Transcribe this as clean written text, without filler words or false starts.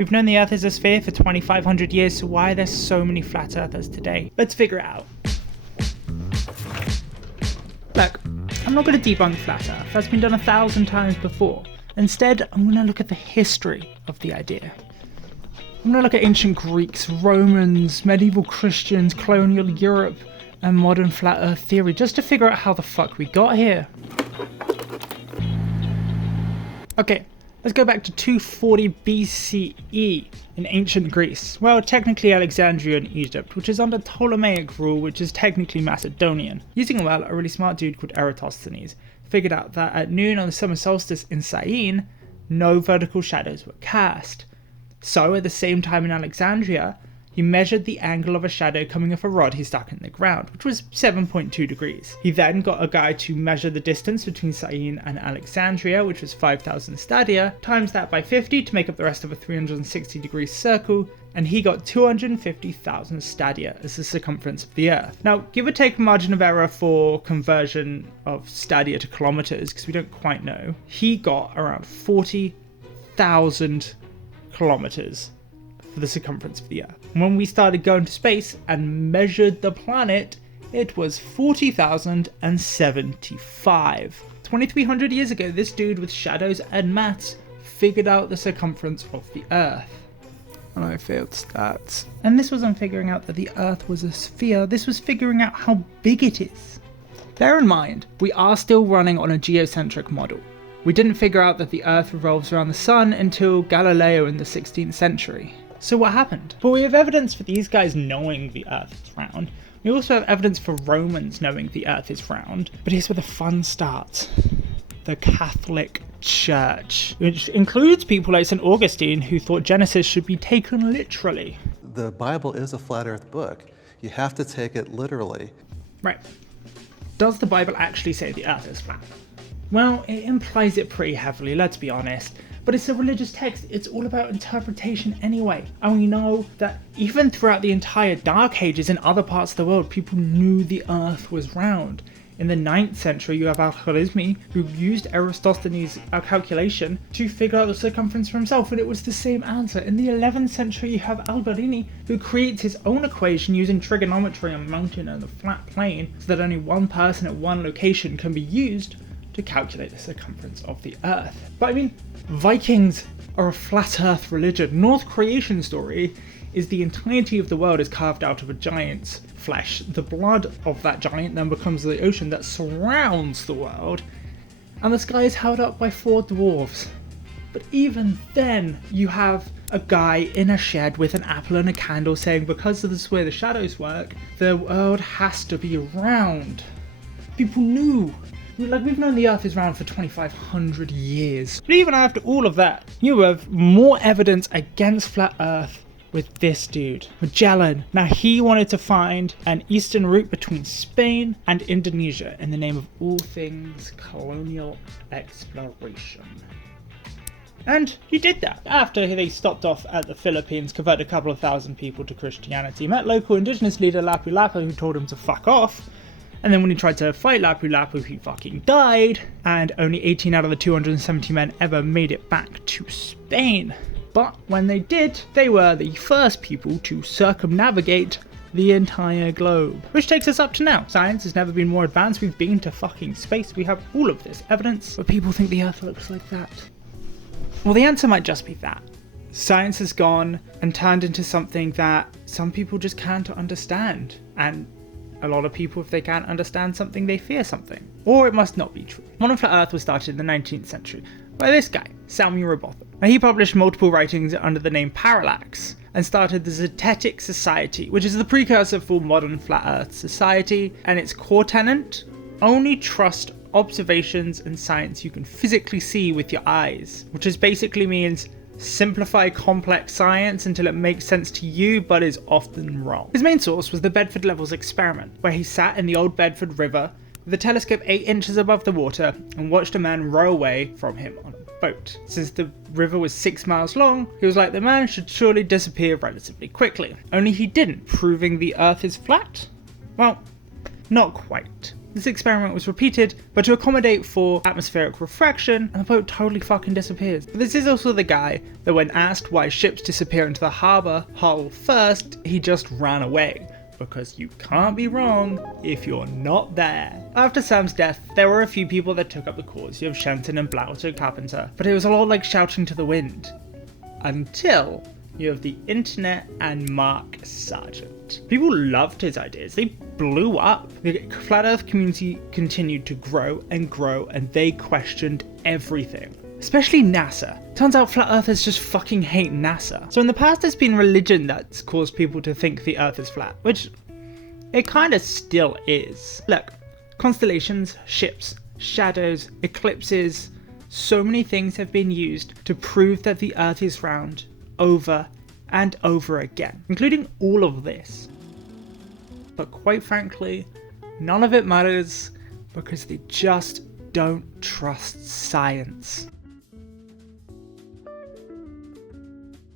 We've known the Earth is a sphere for 2,500 years, so why are there so many flat earthers today? Let's figure it out. Look, I'm not going to debunk flat earth, that's been done 1,000 times before. Instead, I'm going to look at the history of the idea. I'm going to look at ancient Greeks, Romans, medieval Christians, colonial Europe, and modern flat earth theory, just to figure out how the fuck we got here. Okay, let's go back to 240 BCE in ancient Greece. Well, technically Alexandria and Egypt, which is under Ptolemaic rule, which is technically Macedonian. Using a really smart dude called Eratosthenes figured out that at noon on the summer solstice in Syene, no vertical shadows were cast. So at the same time in Alexandria, he measured the angle of a shadow coming off a rod he stuck in the ground, which was 7.2 degrees. He then got a guy to measure the distance between Syene and Alexandria, which was 5,000 stadia, times that by 50 to make up the rest of a 360-degree circle, and he got 250,000 stadia as the circumference of the Earth. Now, give or take a margin of error for conversion of stadia to kilometers, because we don't quite know, he got around 40,000 kilometers for the circumference of the Earth. When we started going to space and measured the planet, it was 40,075. 2,300 years ago, this dude with shadows and maths figured out the circumference of the Earth. And I failed stats. And this wasn't figuring out that the Earth was a sphere, this was figuring out how big it is. Bear in mind, we are still running on a geocentric model. We didn't figure out that the Earth revolves around the Sun until Galileo in the 16th century. So what happened? Well, we have evidence for these guys knowing the Earth is round. We also have evidence for Romans knowing the Earth is round. But here's where the fun starts. The Catholic Church, which includes people like St. Augustine, who thought Genesis should be taken literally. The Bible is a flat earth book. You have to take it literally. Right. Does the Bible actually say the Earth is flat? Well, it implies it pretty heavily, let's be honest. But it's a religious text, it's all about interpretation anyway. And we know that even throughout the entire Dark Ages in other parts of the world, people knew the Earth was round. In the 9th century, you have Al-Khwarizmi, who used Eratosthenes' calculation to figure out the circumference for himself, and it was the same answer. In the 11th century, you have Al-Biruni, who creates his own equation using trigonometry, a mountain and a flat plane, so that only one person at one location can be used to calculate the circumference of the Earth. But I mean, Vikings are a flat earth religion. Norse creation story is the entirety of the world is carved out of a giant's flesh. The blood of that giant then becomes the ocean that surrounds the world, and the sky is held up by 4 dwarves. But even then, you have a guy in a shed with an apple and a candle saying, because of this way the shadows work, the world has to be round. People knew. Like, we've known the Earth is round for 2,500 years. But even after all of that, you have more evidence against flat Earth with this dude, Magellan. Now, he wanted to find an eastern route between Spain and Indonesia in the name of all things colonial exploration. And he did that. After they stopped off at the Philippines, converted a couple of thousand people to Christianity, met local indigenous leader Lapu-Lapu, who told him to fuck off. And then when he tried to fight Lapu-Lapu, he fucking died, and only 18 out of the 270 men ever made it back to Spain. But when they did, they were the first people to circumnavigate the entire globe. Which takes us up to now. Science has never been more advanced. We've been to fucking space. We have all of this evidence, but people think the Earth looks like that. Well, the answer might just be that. Science has gone and turned into something that some people just can't understand. And a lot of people, if they can't understand something, they fear something. Or it must not be true. Modern flat Earth was started in the 19th century by this guy, Samuel Robotham. Now, he published multiple writings under the name Parallax and started the Zetetic Society, which is the precursor for modern flat Earth society, and its core tenet: only trust observations and science you can physically see with your eyes, which just basically means simplify complex science until it makes sense to you but is often wrong. His main source was the Bedford Levels experiment, where he sat in the old Bedford River with a telescope 8 inches above the water and watched a man row away from him on a boat. Since the river was 6 miles long, he was like, the man should surely disappear relatively quickly. Only he didn't, proving the Earth is flat? Well, not quite. This experiment was repeated, but to accommodate for atmospheric refraction, and the boat totally fucking disappears. But this is also the guy that when asked why ships disappear into the harbour hull first, he just ran away. Because you can't be wrong if you're not there. After Sam's death, there were a few people that took up the cause. You have Shenton and Blouter Carpenter, but it was a lot like shouting to the wind. Until you have the internet and Mark Sargent. People loved his ideas, they blew up. The flat earth community continued to grow, and they questioned everything. Especially NASA. Turns out flat earthers just fucking hate NASA. So in the past it's been religion that's caused people to think the earth is flat, which it kinda still is. Look, constellations, ships, shadows, eclipses, so many things have been used to prove that the earth is round over and over again, including all of this. But quite frankly, none of it matters because they just don't trust science.